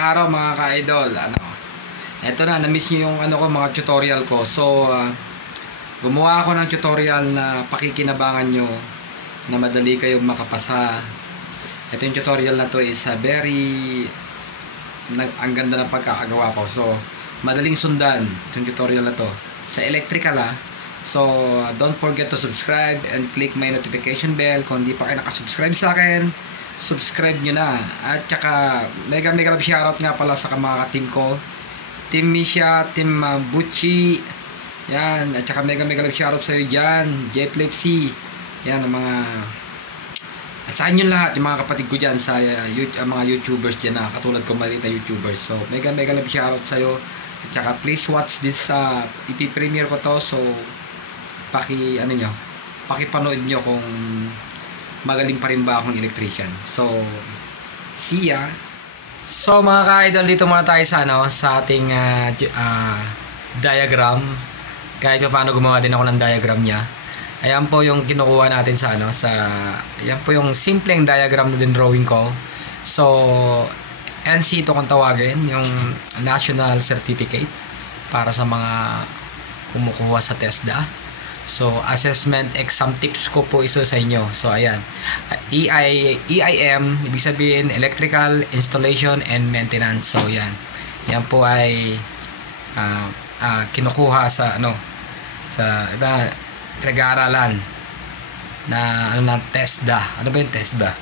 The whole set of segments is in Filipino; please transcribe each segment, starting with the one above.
araw mga ka-idol. Eto na, na-miss nyo yung mga tutorial ko. So, gumawa ako ng tutorial na pakikinabangan nyo na madali kayong makapasa. Ito yung tutorial na to is ang ganda ng pagkakagawa ko. So, madaling sundan itong tutorial na to. Sa electrical So, don't forget to subscribe and click my notification bell. Kung hindi pa kayo nakasubscribe sa akin, subscribe nyo na. At saka, mega love shoutout nga pala sa mga team ko. Team Misha, Team Bucci. Yan. At saka mega love shoutout sa iyo dyan. Jeplexi. Yan, ang mga... At saka yun lahat, yung mga kapatid ko dyan sa mga YouTubers dyan na katulad ko maliit na YouTubers. So, mega love shoutout sa iyo. At saka please watch this ipi-premiere ko to. So, pakipanood nyo kung magaling pa rin ba akong electrician. So, see ya. So, mga ka-idol, dito muna tayo sa ating diagram. Kahit paano gumawa din ako ng diagram niya. Ayan po yung kinukuha natin ayan po yung simpleng diagram na din drawing ko. So, NC ito kung tawagin, yung National Certificate para sa mga kumukuha sa TESDA. So, assessment exam tips ko po isa sa inyo. So, ayan. EIM, ibig sabihin, Electrical Installation and Maintenance. So, yan. Yan po ay kinukuha sa nag-aaralan na TESDA. Ano ba yung TESDA?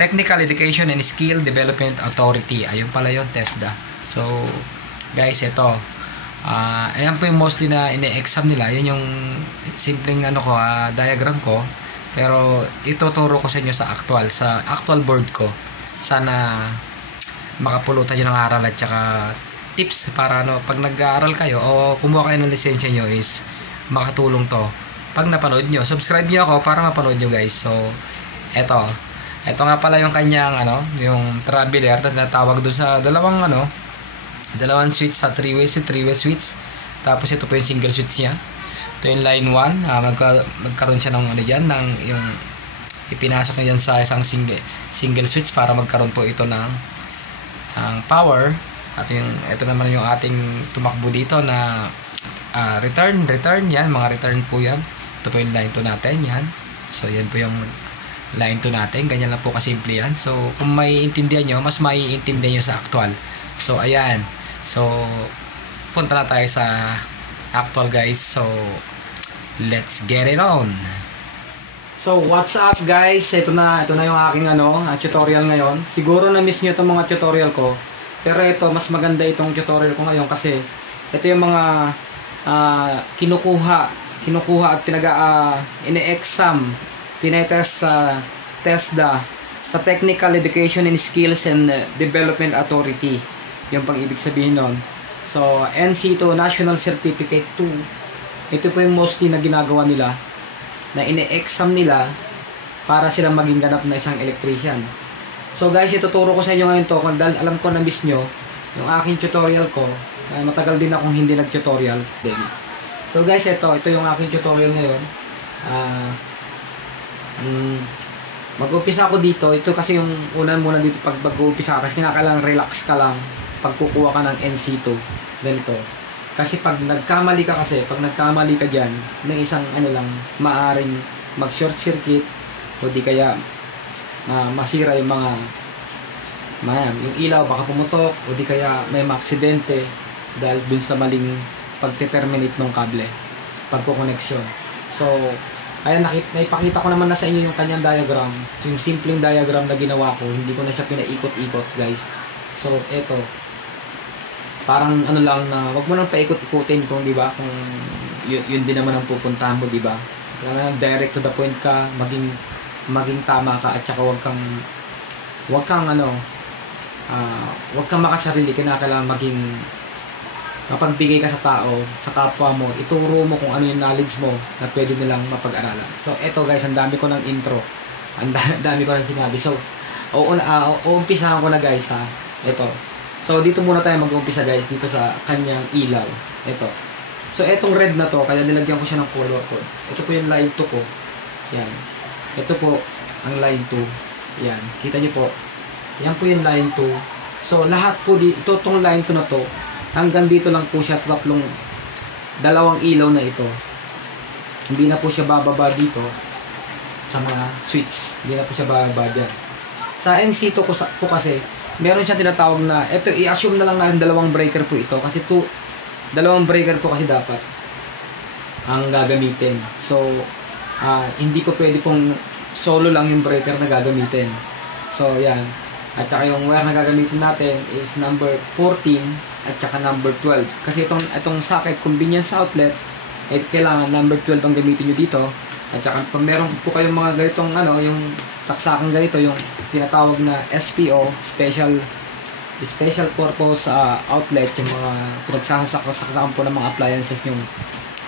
Technical Education and Skill Development Authority. Ayun pala yung TESDA. So, guys, ito. Ayan po yung mostly na ine-exam nila. Yun yung simpleng diagram ko. Pero ituturo ko sa inyo sa actual board ko. Sana makapulutan nyo ng aral at saka tips para pag nag-aaral kayo o kumuha kayo ng lisensya nyo is makatulong to. Pag napanood nyo, subscribe nyo ako para mapanood nyo guys. So, eto nga pala yung kanyang yung traveler na natawag doon sa dalawang switch sa 3-way switch. Tapos ito po yung single switch niya. Ito yung line 1. Nagkaroon siya ng yung ipinasok na yan sa isang single switch para magkaroon po ito ng power. At ito naman yung ating tumakbo dito na return yan, mga return po yan. Ito po yung line 2 natin yan. So yan po yung line 2 natin. Ganyan lang po kasimple yan. So kung may intindihan nyo, mas maiintindihan nyo sa actual. So ayan. So, punta na tayo sa actual guys. So, let's get it on. So, what's up guys? Ito na yung aking tutorial ngayon. Siguro na-miss nyo itong mga tutorial ko. Pero ito, mas maganda itong tutorial ko ngayon kasi ito yung mga kinukuha at ine-exam, tinetest sa TESDA, sa Technical Education and Skills and Development Authority. Yung pang ibig sabihin nun. So, NC to National Certificate 2. Ito po yung mostly na ginagawa nila na ine-exam nila para sila maging ganap na isang electrician. So guys, ituturo ko sa inyo ngayon to dahil alam ko na-miss nyo yung aking tutorial ko. Matagal din akong hindi nag-tutorial din. So guys, ito yung aking tutorial ngayon. Mag-umpisa ako dito. Ito kasi yung unan muna dito pag mag-umpisa ka kasi kinakailangan relax ka lang pag kukuha ka ng NC2 ganito. Kasi pag nagkamali ka dyan ng isang maaring mag-short circuit o di kaya masira yung yung ilaw baka pumutok o di kaya may maaksidente dahil dun sa maling pagte-terminate ng kable pagko-connection. So ayan, naipakita ko naman na sa inyo yung kanyang diagram, yung simpleng diagram na ginawa ko, hindi ko na siya pinaikot-ikot guys. So eto, parang lang na wag mo nang paikot-ikutin kung di ba, kung yun din naman ang pupuntahan mo, di ba? Kailangan direct to the point ka, maging tama ka at saka wag kang makasarili, kailangan mapagbigay ka sa tao, sa kapwa mo, ituro mo kung ano yung knowledge mo na pwede nilang mapag-aralan. So eto guys, ang dami ko ng intro, ang dami ko ng sinabi. So uumpisahan ko na guys eto. So, dito muna tayo mag-umpisa guys, dito sa kanyang ilaw. Ito. So, etong red na to, kaya nilagyan ko siya ng color code. Ito po yung line 2 ko. Yan. Ito po, ang line 2. Yan. Kita nyo po. Yan po yung line 2. So, lahat po dito, itong line 2 na to, hanggang dito lang po siya sa dalawang ilaw na ito. Hindi na po siya bababa dito sa mga switch. Hindi na po siya bababa dyan. Sa NC2 po kasi, meron siya tinatawag na, ito, i-assume na lang natin dalawang breaker po ito. Kasi dalawang breaker po kasi dapat ang gagamitin. So, hindi po pwede pong solo lang yung breaker na gagamitin. So, yan. At saka yung wire na gagamitin natin is number 14 at saka number 12. Kasi itong socket convenience outlet, kailangan number 12 ang gamitin nyo dito. At saka kung meron po kayong mga ganitong yung saksakan ganito, yung tinatawag na SPO, special purpose outlet, yung mga pinagsasaksakan po ng mga appliances nyo.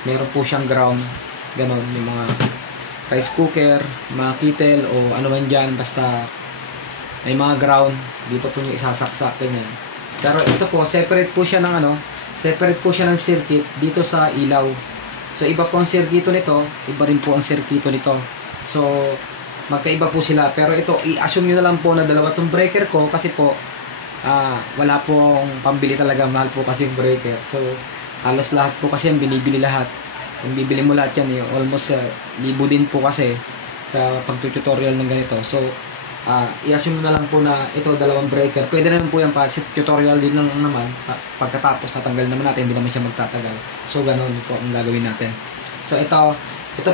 Meron po siyang ground, ganon, yung mga rice cooker, mga kettle o ano man dyan, basta may mga ground, dito po nyo isasaksak ganyan. Pero ito po, separate po siya ng circuit dito sa ilaw. So iba po ang circuito nito, iba rin po ang circuito nito. So magkaiba po sila, pero ito i-assume nyo na lang po na dalawa tong breaker ko kasi po wala pong pambili talaga, mahal po kasi yung breaker. So halos lahat po kasi yung binibili lahat. Kung bibili mo lahat yan, almost libo din po kasi sa pagtututorial ng ganito. So i-assume na lang po na ito dalawang breaker. Pwede naman po yan pa tutorial din naman. Pagkatapos tatanggal naman natin, hindi naman siya magtatagal. So ganun po ang gagawin natin. So ito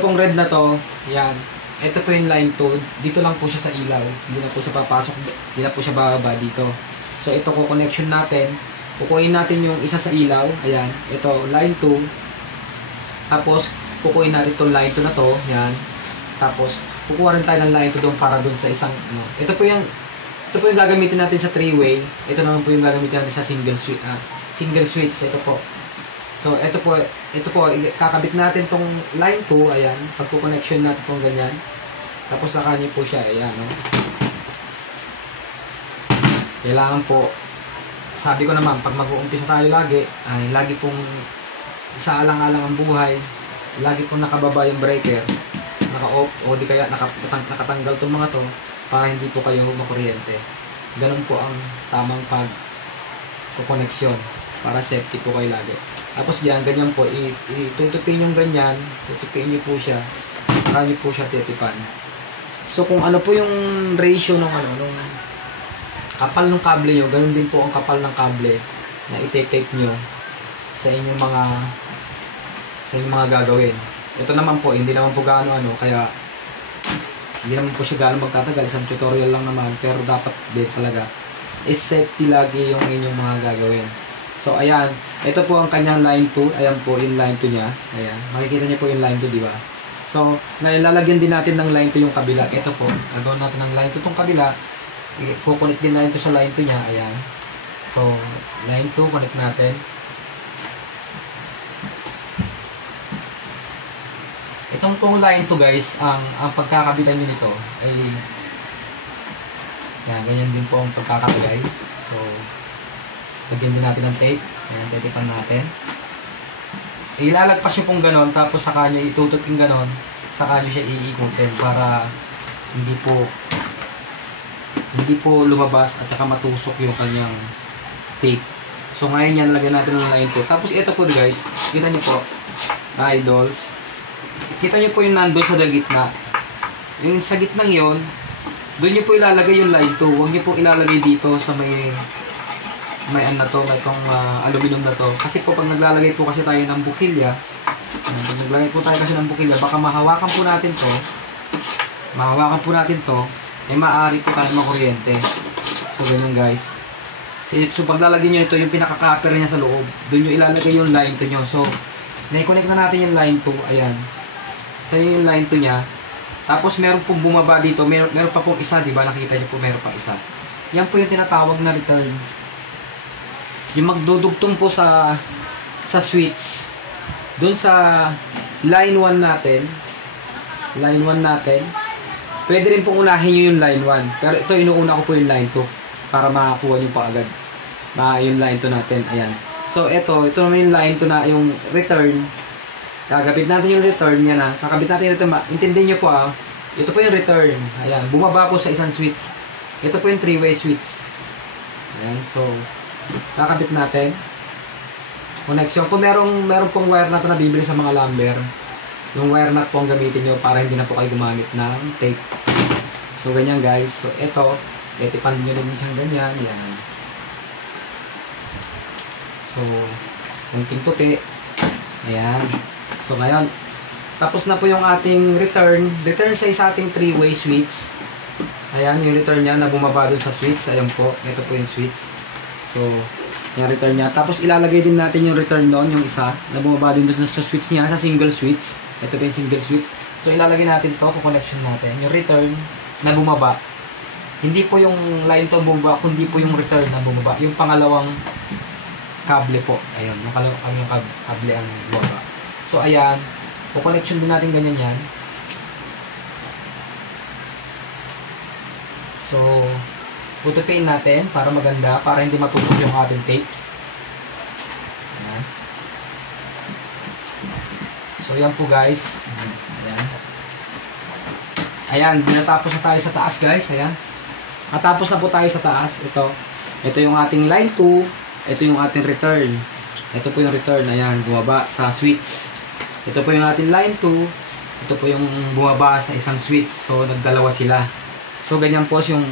pong red na to, yan. Ito po yung line 2. Dito lang po siya sa ilaw. Hindi na po siya papasok, hindi na po siya bababa dito. So ito ko connection natin. Kukunin natin yung isa sa ilaw. Ayan, ito line 2. Tapos kukunin natin itong line 2 na to, yan. Tapos kukuha rin tayo ng line 2 doon para doon sa isang Ito po yung gagamitin natin sa 3-way. Ito naman po yung gagamitin natin sa single switch. Ito po. So ito po kakabit natin tong line 2, ayan. Pagko-connection natin tong ganyan. Tapos saka niyo po siya, ayan, no. Kailangan po, sabi ko naman, pag mag-uumpisa tayo lagi, ay lagi pong isaalang-alang ang buhay. Lagi pong nakababa yung breaker, naka-off o di kaya nakatanggal itong mga to para hindi po kayo makuryente. Ganun po ang tamang pag-koneksyon para safety po kayo lagi. Tapos diyan, ganyan po, itutupin yung ganyan, tutupin nyo po siya, saka nyo po siya titipan. So kung ano po yung ratio ng nung kapal ng kable nyo, ganun din po ang kapal ng kable na iti-tape nyo sa inyong mga gagawin. Ito naman po, hindi naman po gaano kaya hindi naman po siya gaano magtatagal, isang tutorial lang naman, pero dapat din talaga is safety lagi yung inyong mga gagawin. So ayan, ito po ang kanyang line 2, ayan po yung line 2 niya, ayan, makikita niyo po yung line 2, di ba? So, nailalagyan din natin ng line 2 yung kabila. Ito po, gagawin natin ng line 2 itong kabila, i-connect din natin ito sa line 2 niya, ayan. So, line 2, connect natin. Itong pong line 2 guys, ang pagkakabitan nyo nito ay yan, ganyan din po ang pagkakabigay. So, lagyan din natin ng tape. Ayan, titipan natin. Ilalagpas nyo pong ganon, tapos saka nyo itutup yung ganon, saka nyo siya iikutin para hindi po lumabas at saka matusok yung kanyang tape. So, ngayon yan, lagyan natin ng line 2. Tapos, ito po guys, kita nyo po, idols. Kita nyo po yung nandun sa gitna. Yung sa gitnang yon, doon nyo po ilalagay yung line 2. Huwag nyo po ilalagay dito sa may ano to, may itong aluminum na to. Kasi po pag naglalagay po kasi tayo ng bukilya, pag naglalagay po tayo kasi ng bukilya, baka mahawakan po natin to, maaari po tayo makuryente. So ganyan guys. So paglalagay nyo ito, yung pinaka-copper niya sa loob, doon nyo ilalagay yung line 2 nyo. So, na-connect na natin yung line 2, ayan. So yung line 2 niya. Tapos meron pong bumaba dito, meron pa pong isa, di ba? Nakita niyo po meron pa isa. Yan po yung tinatawag na return. Yung magdudugtong po sa switch. Doon sa line 1 natin. Line 1 natin. Pwede rin pong unahin nyo yung line 1. Pero ito, inuuna ko po yung line 2. Para makakuha nyo pa agad. Yung line 2 natin. Ayan. So, ito naman yung line 2 na yung return. Kakabit natin yung return niya na. Kakabit natin yung return. Intindihin nyo po Ito po yung return. Ayan. Bumaba po sa isang switch. Ito po yung 3-way switch. Ayan, so kakabit natin. Connection. Kung meron pong wire nut na bibili sa mga lumber, yung wire nut po ang gamitin nyo para hindi na po kayo gumamit ng tape. So, ganyan guys. So, ito, etipan nyo na din siyang ganyan. Yan. So, kunting puti. Ayan. So, ngayon, tapos na po yung ating return. Return sa ating 3-way switch. Ayan, yung return niya na bumaba dun sa switch. Ayan po, ito po yung switch. So, yung return niya. Tapos, ilalagay din natin yung return doon, yung isa, na bumaba din dun sa switch niya, sa single switch. Ito po yung single switch. So, ilalagay natin to, connection natin. Yung return na bumaba. Hindi po yung line to bumaba, kundi po yung return na bumaba. Yung pangalawang kable po. Ayun, yung kable ang bumaba. So, ayan. Po-connection din natin ganyan yan. So, putupiin natin para maganda, para hindi matutok yung ating tape. Ayan. So, yan po guys. Ayan. Ayan, binatapos na tayo sa taas guys. Ayan. Matapos na po tayo sa taas. Ito yung ating line 2. Ito yung ating return. Ito po yung return. Ayan, bumaba sa switch. Ito po yung ating line 2. Ito po yung bumaba sa isang switch. So, nagdalawa sila. So, ganyan po yung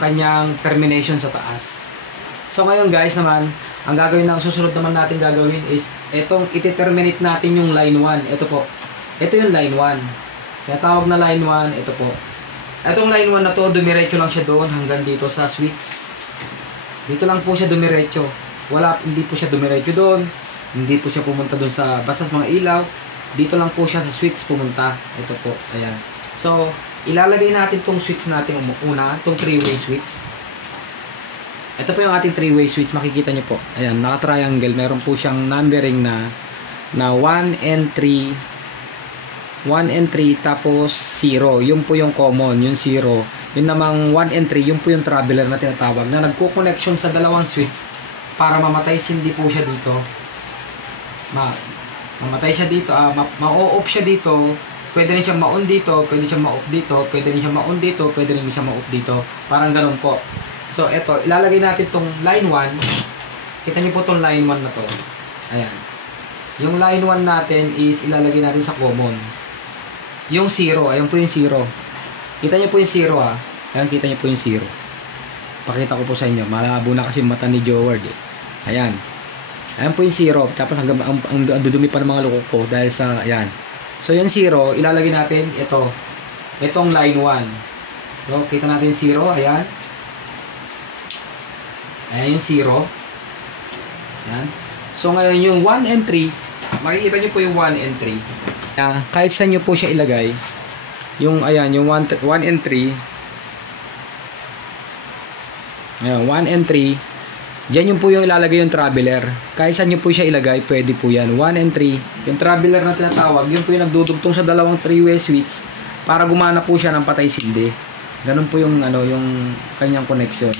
kanyang termination sa taas. So, ngayon guys naman, ang gagawin na, susunod naman natin gagawin is, itong iti-terminate natin yung line 1. Ito po. Ito yung line 1. Kaya tawag na line 1. Ito po. Itong line 1 na to, dumiretso lang siya doon hanggang dito sa switch. Dito lang po siya dumiretso. Hindi po siya dumiretso doon. Hindi po siya pumunta doon sa basta mga ilaw. Dito lang po siya sa switch pumunta. Ito po. Ayan. So, ilalagay natin tong switch natin una, tong 3-way switch. Ito po yung ating 3-way switch. Makikita nyo po. Ayan, naka-triangle. Meron po siyang numbering na 1 and 3. 1 and 3 tapos 0. Yun po yung common, yung 0. Yun namang 1 and 3, yun po yung traveler na tinatawag na nagko-connection sa dalawang switch para mamatay hindi po siya dito. Mamatay siya dito, ma-off siya dito. Pwede rin siyang ma-on dito, pwede siyang ma-off dito, pwede rin siyang ma-on dito, pwede rin siyang ma-off dito. Parang ganun po. So, eto, ilalagay natin tong line 1. Kita niyo po tong line 1 na to. Ayan. Yung line 1 natin is ilalagay natin sa common. Yung 0, ayan po yung 0. Kita niyo po yung 0 ha. Ayan, kita niyo po yung 0. Pakita ko po sa inyo. Malabo na kasi mata ni Joward eh. Ayan. Ayan po yung 0. Tapos ang dudumi pa ng mga lukok ko dahil sa, ayan. So yung 0, ilalagay natin ito. Itong line 1. So, kita natin yung 0. Ayan. Ayan yung 0. Ayan. So ngayon yung 1 and 3, makikita niyo po yung 1 and 3. Kahit saan niyo po siya ilagay, yung ayan, yung 1 and 3. Ayan, 1 and 3. Diyan yung po yung ilalagay yung traveler. Kahit saan nyo po siya ilagay, pwede po yan. 1 and 3. Yung traveler na tinatawag, yun po yung nagdudugtong sa dalawang 3-way switch para gumana po siya ng patay sindi. Ganun po yung, yung kanyang connection.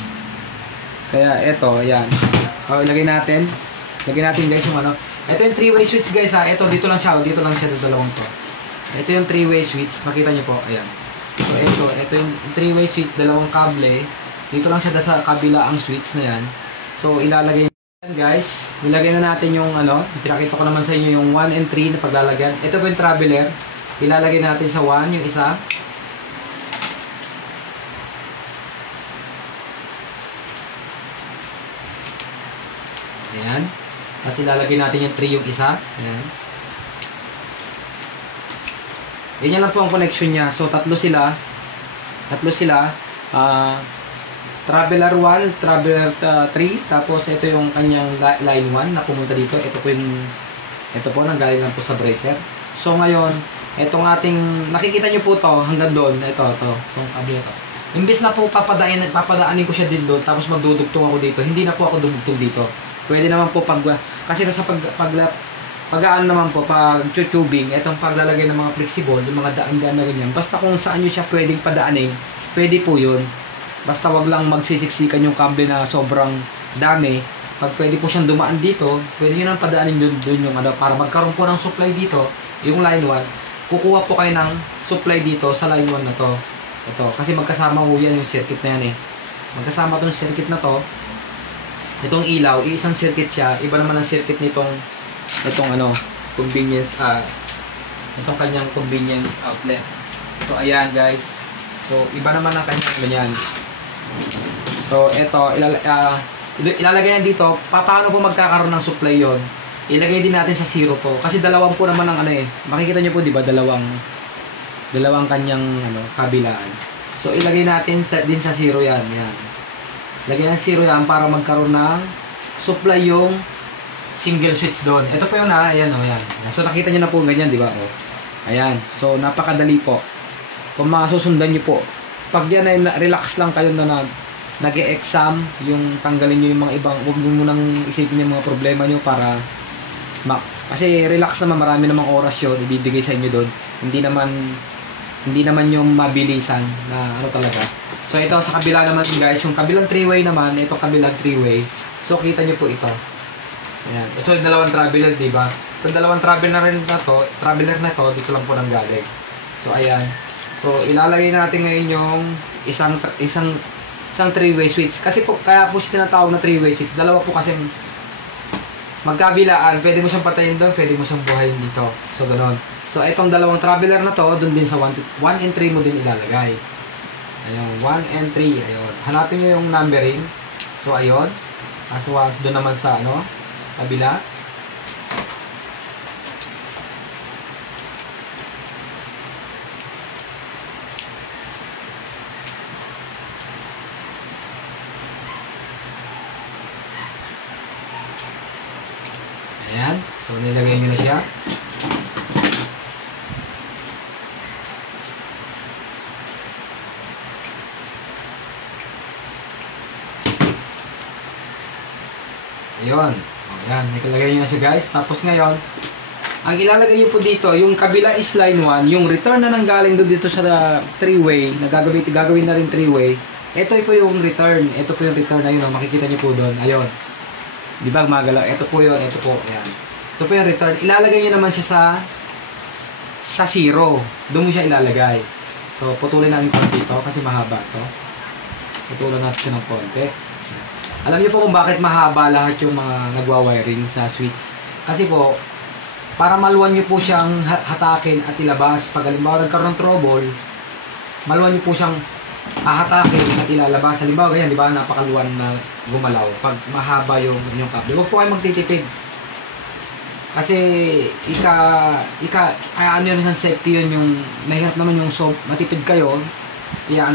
Kaya eto, ayan. Ilagay natin. Lagyan natin guys yung Ito yung 3-way switch guys ha. Ito, dito lang siya dalawang to. Ito yung 3-way switch. Makita nyo po. Ayan. So, ito yung 3-way switch. Dalawang kable. Dito lang siya sa kabila ang switch na yan. So, ilalagay natin guys. Ilagay na natin yung pinakita ko naman sa inyo yung 1 and 3 na paglalagyan. Ito po yung traveler. Ilalagay natin sa 1 yung isa. Ayan. Tapos ilalagay natin yung 3 yung isa. Ayan. Ganyan lang po ang connection niya. So, tatlo sila. Traveler 1, Traveler 3. Tapos, ito yung kanyang line 1 na pumunta dito. Ito po, nanggaling lang po sa breaker. So, ngayon, itong ating, nakikita nyo po to hanggang doon. Itong cable ito. Imbis na po papadaanin ko siya din doon, tapos magdudugtong ako dito. Hindi na po ako dumugtong dito. Pwede naman po kasi nasa pag-aan naman po, pag tubing, itong paglalagay ng mga flexible, yung mga daan-daan na ganyan, basta kung saan nyo siya pwedeng padaanin, pwede po yun. Basta wag lang magsisiksikan yung kable na sobrang dami. Pag pwede po siyang dumaan dito, pwede nyo nang padaanin dun yung para magkaroon po ng supply dito, yung line 1, kukuha po kayo ng supply dito sa line 1 na to. Ito, kasi magkasama po yan yung circuit na yan eh. Magkasama itong circuit na to. Itong ilaw, isang circuit siya. Iba naman ang circuit itong ano, convenience, itong kanyang convenience outlet. So, ayan guys. So, iba naman ang kanyang ganyan. So, ito, ilalagay na dito. Paano po magkakaroon ng supply yon? Ilagay din natin sa zero to. Kasi dalawang po naman ang ano eh. Makikita nyo po, di ba? Dalawang kanyang ano, kabilaan. So, ilagay natin din sa zero yan. Yan. Lagyan ng zero yan para magkaroon ng supply yung single switch doon. Ito po yung ayan o, yan. So, nakita nyo na po ganyan, di ba? O. Ayan. So, napakadali po. Kung masusundan nyo po. Pag yan ay relax lang kayo na nag-e-exam, yung tanggalin nyo yung mga ibang, huwag nyo munang isipin yung mga problema nyo para kasi relax naman, marami namang oras yun ibibigay sa inyo doon. Hindi naman yung mabilisan na ano talaga. So ito sa kabila naman guys, yung kabilang 3-way naman, ito kabilang 3-way. So kita nyo po ito. Ayan. Ito yung dalawang traveler, diba? Ito dalawang traveler na to, dito lang po nang galing. So ayan. So ilalagay natin ngayon yung isang 3-way switch. Kasi po, kaya po siya tinatawag na 3-way switch. Dalawa po kasi magkabilaan. Pwede mo siyang patayin doon, pwede mo siyang buhayin dito. So, ganoon. So, itong dalawang traveler na to, doon din sa 1 and 3 mo din ilalagay. Ayun, 1 and 3. Ayun. Hanapin nyo yung numbering. So, ayun. Aswas doon naman sa, ano, kabila. Ayan. So, nilagay nyo na siya. Ayun. Ayan. Nilagay nyo na siya guys. Tapos ngayon, ang ilalagay nyo po dito, yung kabila is line 1. Yung return na nanggaling doon dito sa 3-way, na gagawin na rin 3-way. Ito po yung return. Ito po yung return na yun. Makikita nyo po doon. Ayun. Di ba gumagalaw? Ito po yun. Ito po. Ayan. Ito po yung return. Ilalagay nyo naman siya sa 0. Doon mo siya ilalagay. So, putulin namin konti ito kasi mahaba ito. Putulan natin siya ng konti. Alam niyo po kung bakit mahaba lahat yung mga nagwa-wiring sa switch. Kasi po, para maluwan nyo po siyang hatakin at ilabas. Pag halimbawa nagkaroon ng trouble, maluwan nyo po siyang hatakin at ilalabas. Halimbawa ganyan, di ba? Napakaluwan na gumalaw. Pag mahaba yung inyong cable. Huwag po kayo magtitipid. Kasi ano yun sa safety yun, yung mahirap naman yung matipid kayo. Kaya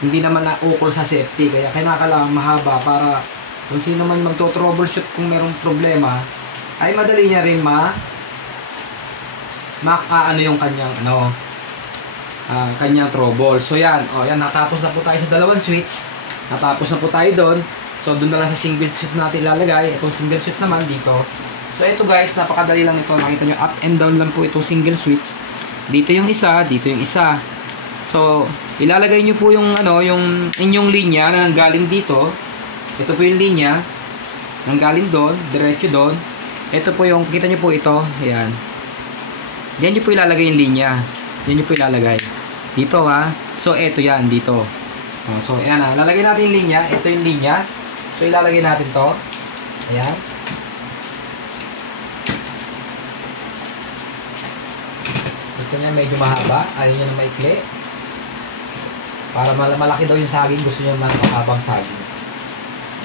hindi naman ukol sa safety. Kaya kailangan mahaba para kung sino man magto-troubleshoot kung merong problema, ay madali niya rin ano yung kanyang trouble. So yan, yan, natapos na po tayo sa dalawang switch. Natapos na po tayo doon. So doon na lang sa single switch natin ilalagay. Itong single switch naman dito. So ito guys, napakadali lang ito. Nakita nyo, up and down lang po itong single switch. Dito yung isa, dito yung isa. So ilalagay nyo po yung yung inyong linya na nanggaling dito. Ito po yung linya nanggaling doon, diretso doon. Ito po yung, kita nyo po ito. Ayan. Diyan nyo po ilalagay yung linya. Diyan nyo po ilalagay. Dito ha. So ito yan, dito. So ayan ha. Lalagay natin yung linya. Ito yung linya. So ilalagay natin to. Ayan. Gusto niya medyo mahaba. Ayaw niya na maikli. Para malaki daw yung saging. Gusto niya mahabang saging.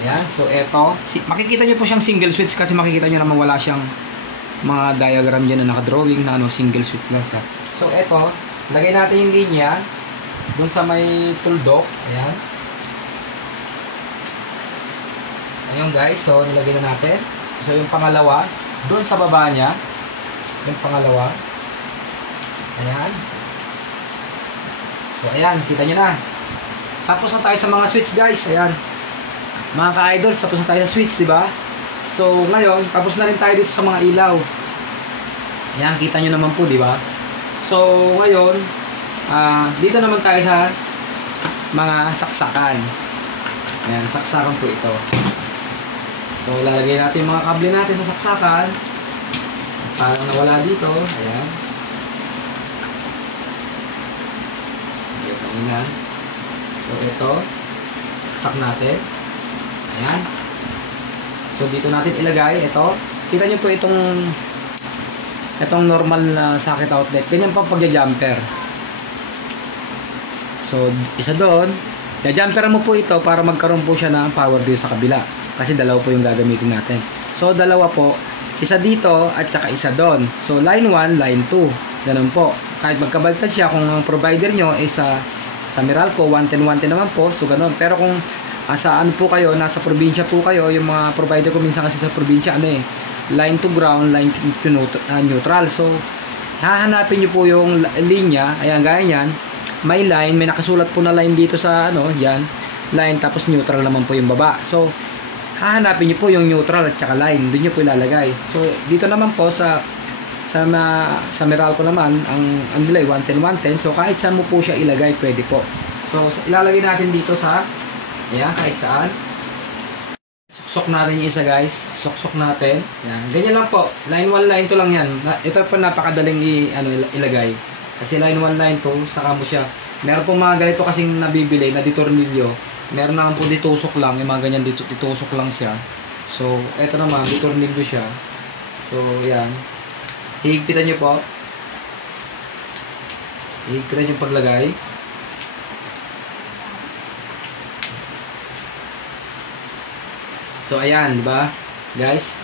Ayan. So eto. Makikita niyo po siyang single switch. Kasi makikita niyo naman wala siyang mga diagram dyan na nakadrawing na single switch lang siya. So eto. Lagay natin yung linya. Dun sa may tuldok. Ayan. Ayun guys. So nilagay na natin. So yung pangalawa. Dun sa baba niya. Yung pangalawa. Ayan. So, ayan. Kita nyo na. Tapos na tayo sa mga switch, guys. Ayan. Mga ka-idols, tapos na tayo sa switch, diba? So, ngayon, tapos na rin tayo dito sa mga ilaw. Ayan, kita nyo naman po, diba? So, ngayon, dito naman tayo sa mga saksakan. Ayan, saksakan po ito. So, lalagay natin yung mga kable natin sa saksakan. Parang nawala dito. Ayan. So ito, saksak natin. Ayan. So dito natin ilagay ito. Kita nyo po itong normal na socket outlet. Ganyan pa pagja-jumper. So isa doon, ja-jumper mo po ito para magkaroon po siya ng power dito sa kabila. Kasi dalawa po yung gagamitin natin. So dalawa po, isa dito at saka isa doon. So line 1, line 2. Ganun po. Kahit magkabaliktad siya, kung ang provider nyo is sa Meralco, 110 naman po. So ganun. Pero kung saan po kayo, nasa probinsya po kayo, yung mga provider ko minsan kasi sa probinsya, line to ground, line to neutral. So, hahanapin nyo po yung linya, ayan, gaya nyan, may line, may nakasulat po na line dito sa, yan, line, tapos neutral naman po yung baba. So, hahanapin nyo po yung neutral at saka line, doon nyo po ilalagay. So, dito naman po sa Meralco naman, ang delay, 110. So, kahit saan mo po siya ilagay, pwede po. So, ilalagay natin dito sa ayan, kahit saan. Suksok natin yung isa, guys. Suksok natin. Ayan. Ganyan lang po. Line 1, line 2 lang yan. Ito po napakadaling ilagay. Kasi line 1, line 2, saka mo siya. Meron pong mga ganito kasing nabibili na ditornilyo. Meron naman po ditusok lang. Yung mga ganyan ditusok lang siya. So, ito naman, ditornilyo siya. So, ayan. Hihigpitan nyo po. Hihigpitan yung paglagay. So, ayan, di ba? Guys.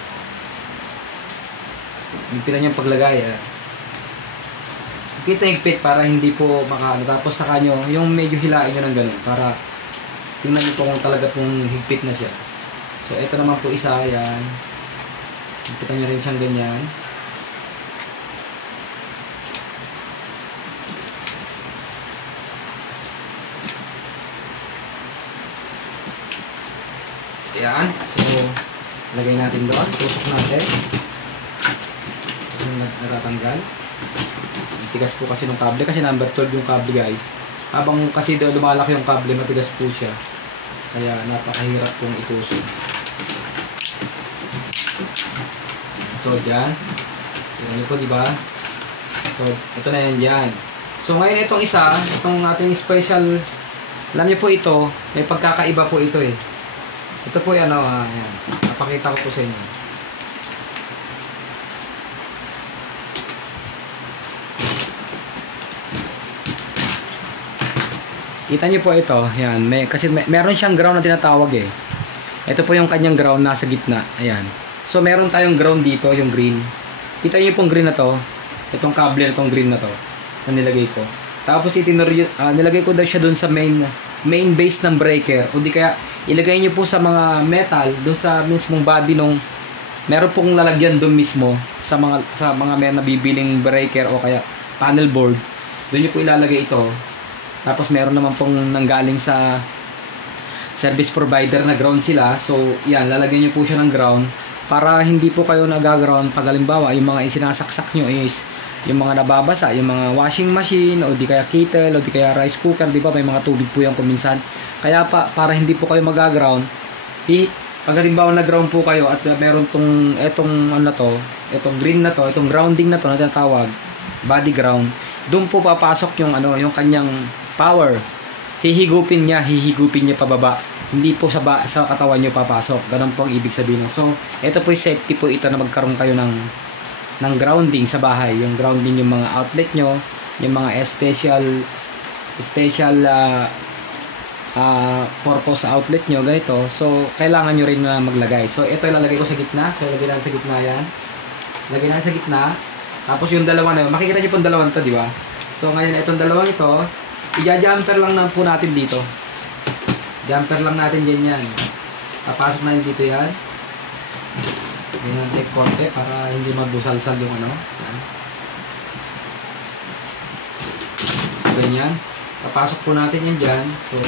Higpitan yung paglagay. Higpit para hindi po makaano. Tapos saka nyo, yung medyo hilain nyo ng ganun. Para tingnan nyo po kung talaga pong higpit na siya. So, ito naman po isa, ayan. Higpitan nyo rin siyang ganyan. Ayan. So, lagay natin doon. Tusok natin. Natatanggal. Matigas po kasi ng kable. Kasi number 12 yung kable, guys. Habang kasi lumalaki yung kable, matigas po siya. Kaya napakahirap pong itusok. So, dyan. Tignan nyo po, diba? So, ito na yan dyan. So, ngayon itong isa, itong ating special, alam nyo po ito, may pagkakaiba po ito eh. Ito po yung ayan. Napakita ko po sa inyo. Kita nyo po ito, ayan. Kasi meron siyang ground na tinatawag eh. Ito po yung kanyang ground nasa gitna, ayan. So meron tayong ground dito, yung green. Kita nyo pong green na to, itong kable na itong green na to, na nilagay ko. Tapos nilagay ko daw siya dun sa main base ng breaker, o di kaya ilagay nyo po sa mga metal doon sa mismong body nung meron pong lalagyan doon mismo sa mga may nabibiling breaker o kaya panel board. Doon nyo po ilalagay ito. Tapos meron naman pong nanggaling sa service provider na ground sila. So yan, lalagyan nyo po siya ng ground para hindi po kayo nagaground pag halimbawa yung mga isinasaksak nyo is yung mga nababasa, yung mga washing machine o di kaya kettle o di kaya rice cooker, di ba may mga tubig po yan kuminsan. Kaya para hindi po kayo mag-ground, pag halimbawa na-ground po kayo at meron etong green na to, itong grounding na to na tinatawag, body ground, doon po papasok yung yung kanyang power. Hihigupin niya pababa. Hindi po sa katawan niyo papasok. Ganun po ang ibig sabihin. So, ito po yung safety po ito na magkaroon kayo ng grounding sa bahay. Yung grounding yung mga outlet nyo, yung mga special purpose outlet nyo, ganito. So, kailangan nyo rin na maglagay. So, ito ilalagay ko sa gitna. So, ilagay natin sa gitna yan. Lagay natin sa gitna. Tapos yung dalawa na yun, makikita nyo po yung dalawang to, di ba? So, ngayon, itong dalawang ito, i-jumper lang po natin dito. Jumper lang natin ganyan. Papasok na yun dito yan. Ganyan natin konti para hindi magbusalsal yung Yan. So, ganyan. Papasok po natin yan dyan. So,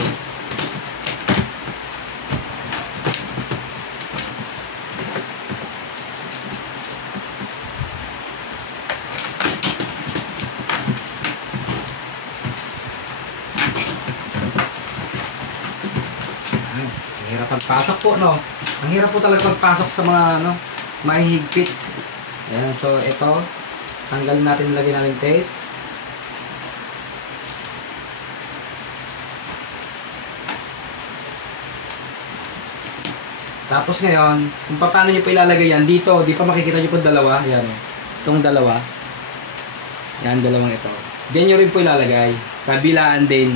hirap pagpasok po, no? Ang hirap po talaga pagpasok sa mga, mahihigpit. Ayan, so ito, tanggalin natin, lagyan natin tape. Tapos ngayon, kung paano nyo pa ilalagay yan, dito, di pa makikita nyo po dalawa, yan, itong dalawa, yan, dalawang ito. Diyan nyo rin po ilalagay, kabilaan din.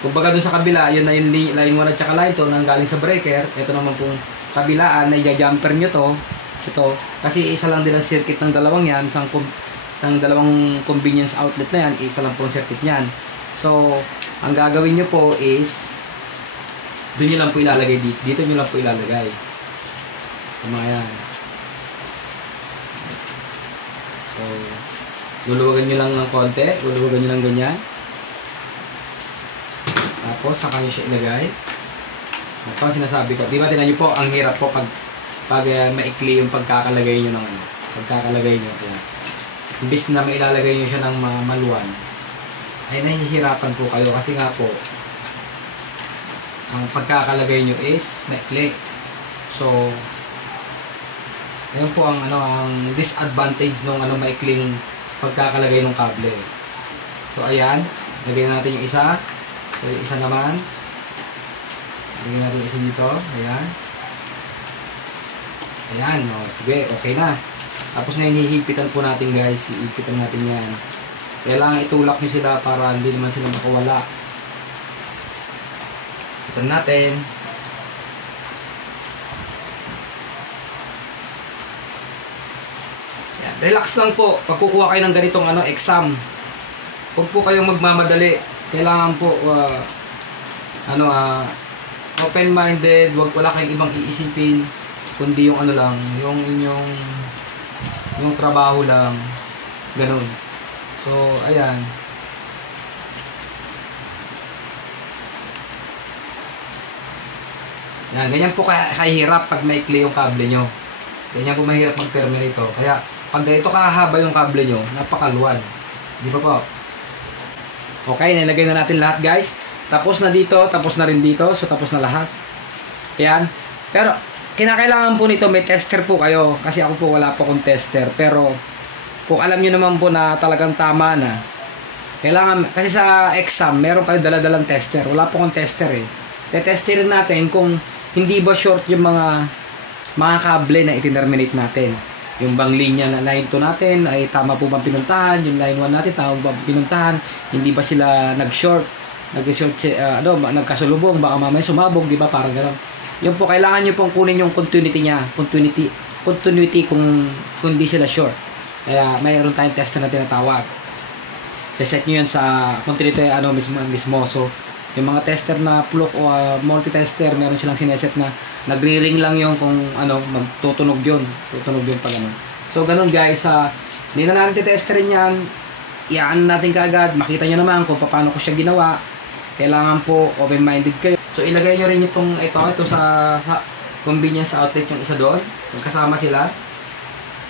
Kung baga dun sa kabila, yun na yung line 1 at saka line 2 nang galing sa breaker, ito naman pong kabilaan, na i-jumper nyo to, ito, kasi isa lang din ang circuit ng dalawang yan, ng dalawang convenience outlet na yan, isa lang po ang circuit niyan. So, ang gagawin nyo po is, doon nyo lang po ilalagay dito. Dito nyo lang po ilalagay. Sa mga yan. So, luluwagan nyo lang ng konti. Luluwagan nyo lang ganyan. Tapos, saka nyo siya ilagay. Ito ang sinasabi ko. Di ba, tingnan nyo po, ang hirap po pag maikli yung pagkakalagay nyo ng ano. Pagkakalagay nyo. Kaya, imbis na mailalagay nyo siya ng maluwan, ay nahihirapan po kayo. Kasi nga po, ang pagkakalagay nyo is maikli. So, ayun po ang ang disadvantage ng maikling pagkakalagay ng kable. So, ayan, lagyan natin yung isa. So, yung isa naman. Lagyan natin yung isa dito. Ayan. Ayan, o, sige, okay na. Tapos ngayon, hihipitan po natin guys. Hihipitan natin yan. Kailangan itulak nyo sila para hindi naman sila makawala. Hipitan natin. Ayan, relax lang po. Pag kukuha kayo ng ganitong exam, huwag po kayong magmamadali. Kailangan po open-minded, wala kayong ibang iisipin kundi yung lang, yung inyong yung trabaho lang, ganun. So, ayan. Yan, ganyan po kahirap pag maikli yung kable nyo. Ganyan po mahirap mag-terminate ito. Kaya, pag ganito kahaba yung kable nyo, napakaluwan. Di ba po? Okay, nilagay na natin lahat guys. Tapos na dito, tapos na rin dito. So, tapos na lahat. Ayan. Pero, kinakailangan po nito may tester po kayo. Kasi ako po wala po akong tester. Pero, kung alam nyo naman po na talagang tama na, kailangan, kasi sa exam, meron kayo daladalang tester. Wala po akong tester eh. Tetesterin natin kung hindi ba short yung mga kable na itinerminate natin. Yung bang linya na line 2 natin ay tama po bang pinuntahan, yung line 1 natin tama bang pinuntahan, hindi ba sila nag-short, nagkasulubong, baka mamaya sumabog, di ba, parang gano'n. Yun po, kailangan nyo pong kunin yung continuity niya, continuity kung hindi sila short. Kaya mayroon tayong tester na tinatawag. Set nyo yun sa continuity mismo. So, yung mga tester na fluke o multi-tester, meron silang sineset na nagre-ring lang yung kung magtutunog yun. Tutunog yun pag So, ganun guys, hindi na natin testerin yan. Iyaan natin kaagad. Makita nyo naman kung paano ko siya ginawa. Kailangan po open-minded kayo. So, ilagay nyo rin ito sa convenience outlet yung isa doon. Magkasama sila.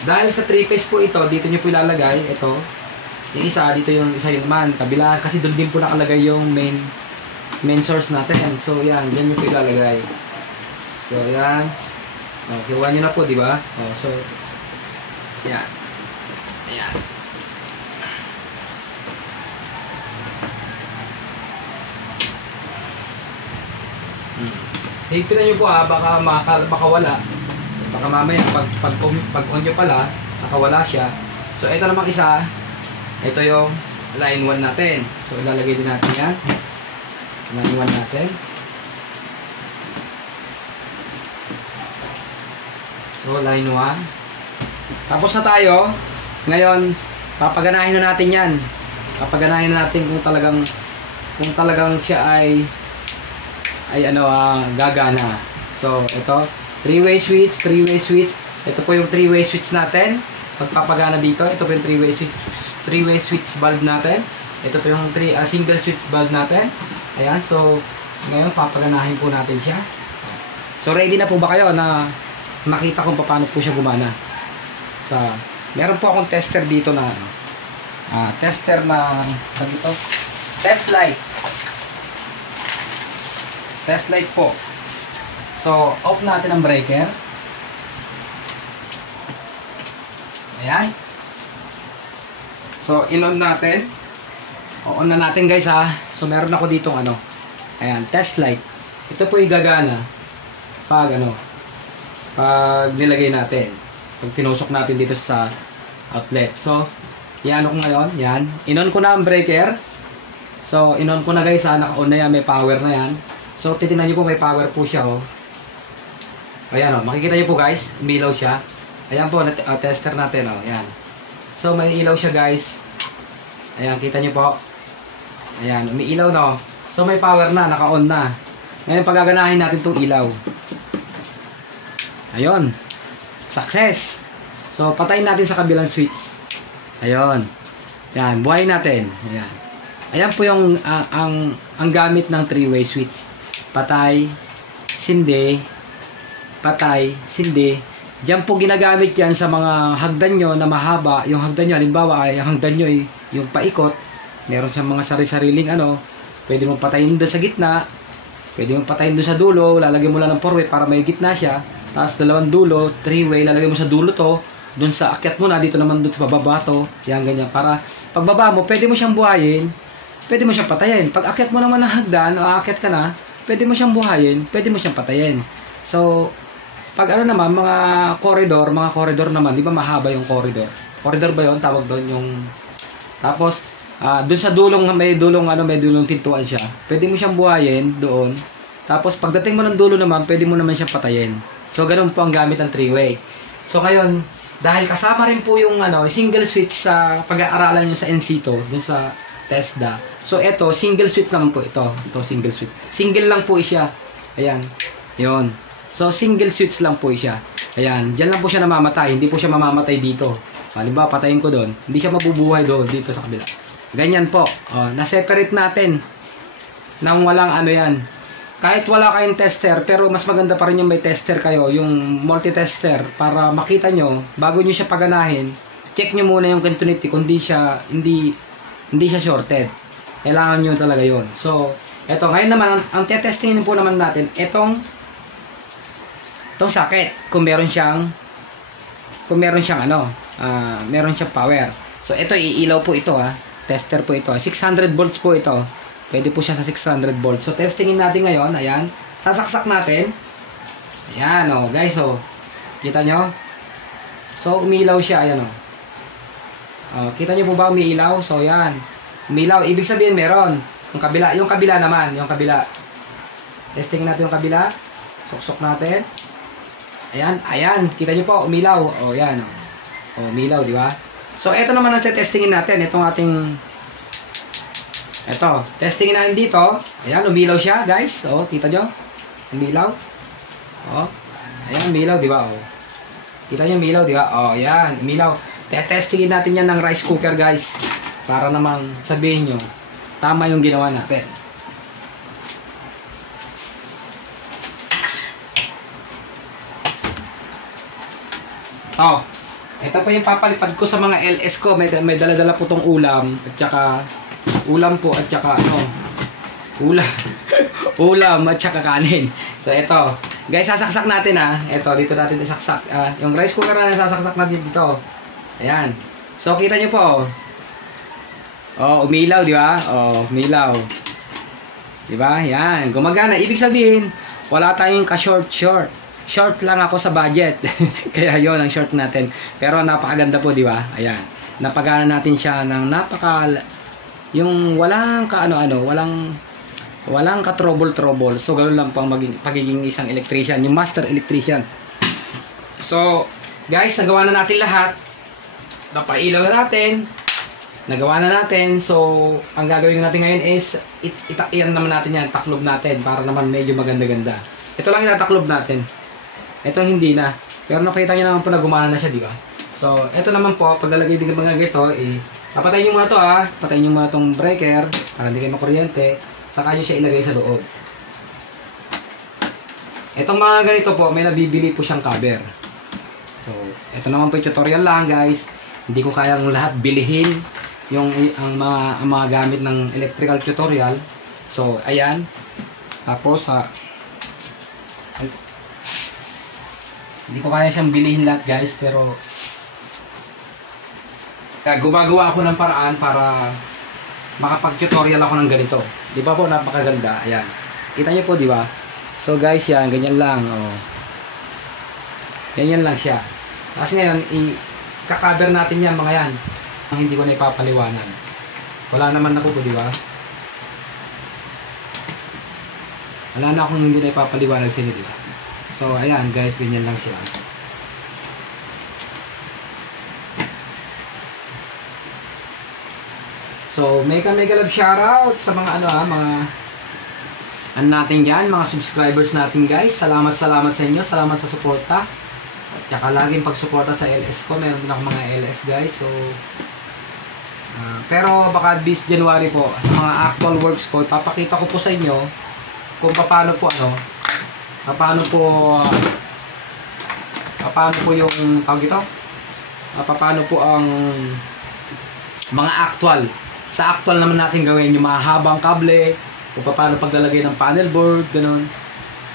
Dahil sa 3-phase po ito, dito nyo po ilalagay. Ito. Yung isa, dito yung isa yun naman. Kabila, kasi doon din po nakalagay yung main source natin. So, yan. Yan yung po ilalagay. So, yan. Kiwa nyo na po, di ba? So, yan. Ayan. Higpitan nyo po baka wala. Baka mamaya, pag on nyo pala, nakawala siya. So, ito namang isa. Ito yung line 1 natin. So, ilalagay din natin yan. Line 1 natin. So, line 1. Tapos na tayo. Ngayon, papaganahin na natin yan. Papaganahin na natin kung talagang siya ay gagana. So, ito, 3-way switch. Ito po yung 3-way switch natin. Pagpapagana dito, ito po yung 3-way switch valve natin. Ito po yung single switch valve natin. Ayan, so, ngayon, papaganahin po natin siya. So, ready na po ba kayo na makita kung paano po siya gumana? Meron po akong tester dito na tester na test light po. So, off natin ang breaker. Ayan. So, in-on natin. On na natin guys ha. So, meron ako ditong ayan, test light. Ito po yung gagana. pag ano, pag nilagay natin, pag tinusok natin dito sa outlet. So, yan ko ngayon, yan. In-on ko na ang breaker. So, in-on ko na guys, naka-on na yan, may power na yan. So, titingnan nyo po, may power po siya, oh. Ayan, oh, makikita nyo po guys, umilaw siya. Ayan po, tester natin, oh, yan. So, may ilaw siya guys. Ayan, kita nyo po. Ayan, umiilaw, no. So, may power na, naka-on na. Ngayon, pagaganahin natin itong ilaw. Ayun. Success. So, patayin natin sa kabilang switch. Ayun. Yan, buhayin natin. Ayan. Ayan po yung ang gamit ng 3-way switch. Patay, sindi, patay, sindi. Diyan po ginagamit yan sa mga hagdan nyo na mahaba. Yung hagdan nyo, halimbawa ay ang hagdan nyo ay yung paikot. Meron siyang mga sari-sariling ano. Pwede mong patayin doon sa gitna. Pwede mong patayin doon sa dulo. Lalagyan mo lang ng 4-way para may gitna siya. Tapos dalawang dulo, 3-way, lalagay mo sa dulo to. Doon sa akyat mo na, dito naman doon sa bababa to. Yan, ganyan. Para pagbaba mo, pwede mo siyang buhayin. Pwede mo siyang patayin. Pag akyat mo naman ng hagdan, o akyat ka na, pwede mo siyang buhayin, pwede mo siyang patayin. So, pag ano naman, mga corridor naman, di ba mahaba yung corridor? Corridor ba yun? Tawag doon yung... Tapos, doon sa dulong, may dulong pintuan siya. Pwede mo siyang buhayin doon. Tapos, pagdating mo ng dulo naman, pwede mo naman siyang patayin. So, ganun po ang gamit ng 3-way. So, ngayon, dahil kasama rin po yung single switch sa pag-aaralan nyo sa NC2, dun sa TESDA. So, ito, single switch naman po ito. Ito, single switch. Single lang po siya. Ayan. Yun. So, single switch lang po siya. Ayan. Diyan lang po siya namamatay. Hindi po siya mamamatay dito. Halimbawa, patayin ko doon. Hindi siya mabubuhay doon, dito sa kabila. Ganyan po. Na-separate natin. Nang walang yan. Kahit wala kayong tester, pero mas maganda pa rin yung may tester kayo, yung multi-tester, para makita nyo, bago nyo siya paganahin, check nyo muna yung continuity kung hindi siya shorted. Kailangan nyo talaga yon. So, eto, ngayon naman, ang tetestingin po naman natin, itong socket, kung meron siyang meron siyang power. So, ito, iilaw po ito, tester po ito, 600 volts po ito. Pwede po siya sa 600 volts. So, testingin natin ngayon. Ayan. Sasaksak natin. Ayan, guys, kita nyo? So, umilaw siya. Ayan, kita nyo po ba umiilaw? So, ayan. Umilaw. Ibig sabihin, meron. Yung kabila naman. Yung kabila. Testingin natin yung kabila. Suksok natin. Ayan. Ayan. Kita nyo po, umilaw. Ayan, umilaw, di ba? So, ito naman ang testingin natin. Itong ating... Ito, testingin natin dito. Ayan, umilaw siya, guys. Kita nyo? Umilaw. Ayan, umilaw, di ba? Kita nyo, umilaw, di ba? Ayan, umilaw. Testingin natin yan ng rice cooker, guys. Para naman sabihin nyo, tama yung ginawa natin. Ito po yung papalipad ko sa mga LS ko. May dala-dala po tong ulam. At saka... ulam po at saka ulam at saka kanin. So ito, guys, sasaksak natin ito, dito natin isaksak. Yung rice cooker na sasaksak natin dito. Ayan. So kita nyo po. Umilaw, di ba? Umilaw. Di ba? Yan, gumagana. Ibig sabihin, wala tayong ka-short. Short lang ako sa budget. Kaya yon ang short natin. Pero napakaganda po, di ba? Ayan. Napagana natin siya ng yung walang walang ka-trouble. So, ganoon lang pang pagiging isang electrician, yung master electrician. So, guys, nagawa na natin lahat. Napailaw na natin. Nagawa na natin. So, ang gagawin natin ngayon is iyan naman natin yan, taklob natin para naman medyo maganda-ganda. Ito lang itataklob natin. Ito hindi na. Pero nakita niyo naman po na gumana na siya, di ba? So, ito naman po, paglalagay din ng mga ganito, papatayin nyo muna to patayin nyo muna tong breaker para hindi kayo makuryente, saka nyo siya ilagay sa loob. Itong mga ganito po, may nabibili po siyang cover. So, ito naman po yung tutorial lang, guys. Hindi ko kayang lahat bilihin ang mga gamit ng electrical tutorial. So, ayan. Tapos, hindi ko kaya siyang bilihin lahat, guys, pero gumagawa ako ng paraan para makapag-tutorial ako ng ganito. Di ba po, napakaganda. Ayan. Kita niyo po, di ba? So guys, yan, ganyan lang. Oh. Ganyan lang siya. Kasi ngayon, i-cover natin yan mga yan. Hindi ko na ipapaliwanag. Wala naman ako po, di ba? Wala na akong hindi na ipapaliwanag sa inyo, di ba? So, ayan guys, ganyan lang siya. So, mega love shoutout sa mga mga natin dyan, mga subscribers natin guys. Salamat sa inyo. Salamat sa suporta. At saka laging pagsuporta sa LS ko. Meron din ako mga LS guys. So, pero baka this January po, sa mga actual works ko, papakita ko po sa inyo kung paano po paano po yung tawag ito? Paano po ang mga actual. Sa actual naman natin gawin yung mahabang kable, o paano paglalagay ng panel board, ganun.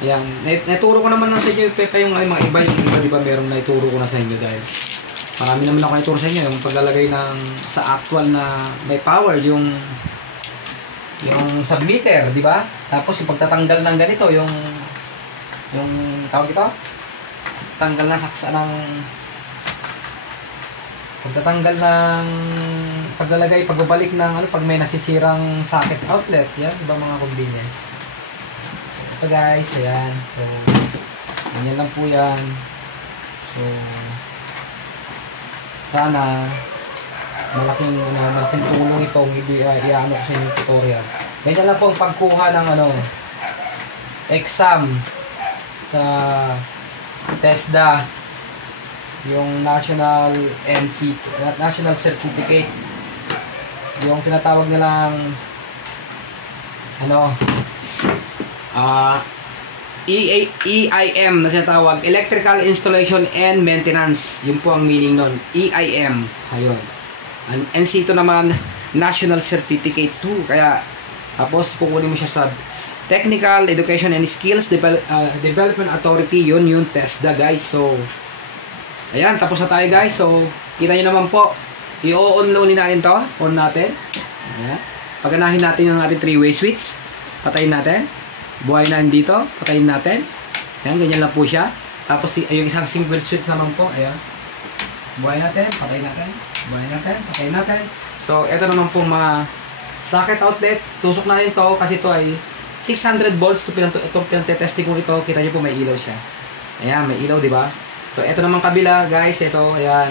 Ayan, naituro ko naman sa inyo yung mga iba, di ba merong naituro ko na sa inyo dahil marami naman ako naituro sa inyo yung paglalagay ng sa actual na may power, yung submeter, di ba? Tapos yung pagtatanggal ng ganito, yung tawag ito? Tanggal na saksa ng pagtatanggal ng paglalagay, pagbabalik ng pag may nasisirang socket outlet, yan, iba mga convenience. So, ito guys, ayan. So, ganyan lang po yan. So, sana malaking tulong itong i-ano ko sa inyong tutorial. Ganyan lang po ang pagkuha ng exam sa TESDA, yung National Certificate, yung tinatawag nilang EIM na tinatawag, Electrical Installation and Maintenance. Yun po ang meaning nun, EIM. Ayun. Ang NC ito naman, National Certificate 2. Kaya tapos kukunin mo siya sa Technical Education and Skills Development Authority. Yun yung TESDA guys. So ayan, tapos na tayo guys. So, kita nyo naman po. I-on na ulit natin to. On natin. Ayan. Paganahin natin yung ating 3-way switch. Patayin natin. Buhay na dito. Patayin natin. Ayan, ganyan lang po siya. Tapos, yung isang single switch naman po. Ayan. Buhay natin. Patayin natin. Buhay natin. Patayin natin. So, ito naman po mga socket outlet. Tusok na ito kasi ito ay 600 volts. Itong pinag-testing ko ito. Kita nyo po may ilaw siya. Ayan, may ilaw, di ba? So, ito naman kabila, guys. Ito, ayan.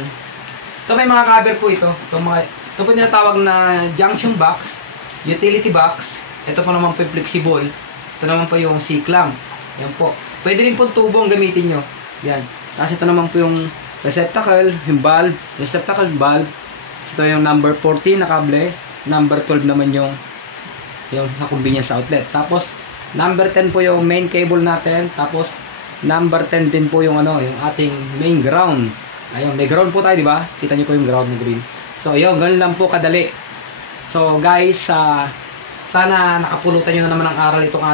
Ito may mga cover po ito. Ito po tinatawag na junction box, utility box. Ito po naman po yung flexible. Ito naman po yung C-clamp. Ayan po. Pwede rin po tubong gamitin nyo. Ayan. Kasi ito naman po yung receptacle, yung valve, receptacle, valve. Ito yung number 14 na kable. Number 12 naman yung sa convenience outlet. Tapos, number 10 po yung main cable natin. Tapos, number 10 din po yung yung ating main ground. Ayun, may ground po tayo, di ba? Kita niyo po yung ground na green. So, yun, ganun lang po kadali. So, guys, sana nakapulutan niyo na naman ng aral itong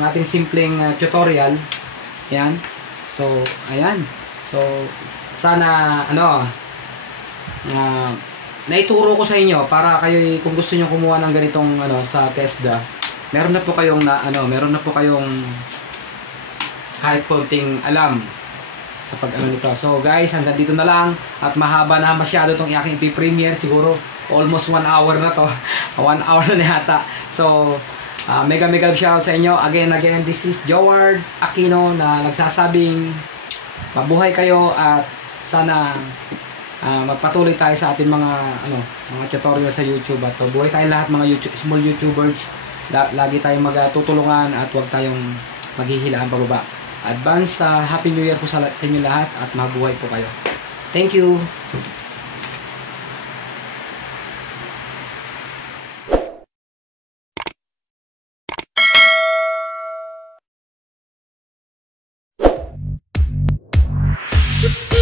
ating simpleng tutorial. Ayan. So, ayan. So, sana naituro ko sa inyo para kayo kung gusto niyo kumuha ng ganitong sa TESDA. Meron na po kayong kahit konting alam sa nito. So guys, hanggang dito na lang at mahaba na masyado itong aking ipi-premiere. Siguro almost 1 hour na to. 1 hour na yata. So mega shoutout sa inyo. Again, this is Joward Aquino na nagsasabing mabuhay kayo at sana magpatuloy tayo sa ating mga tutorial sa YouTube at buhay tayo lahat mga small YouTubers. Lagi tayong magtutulungan at huwag tayong maghihilaan pababa. Advance Happy New Year po sa inyo lahat at mabuhay po kayo. Thank you. Oopsie.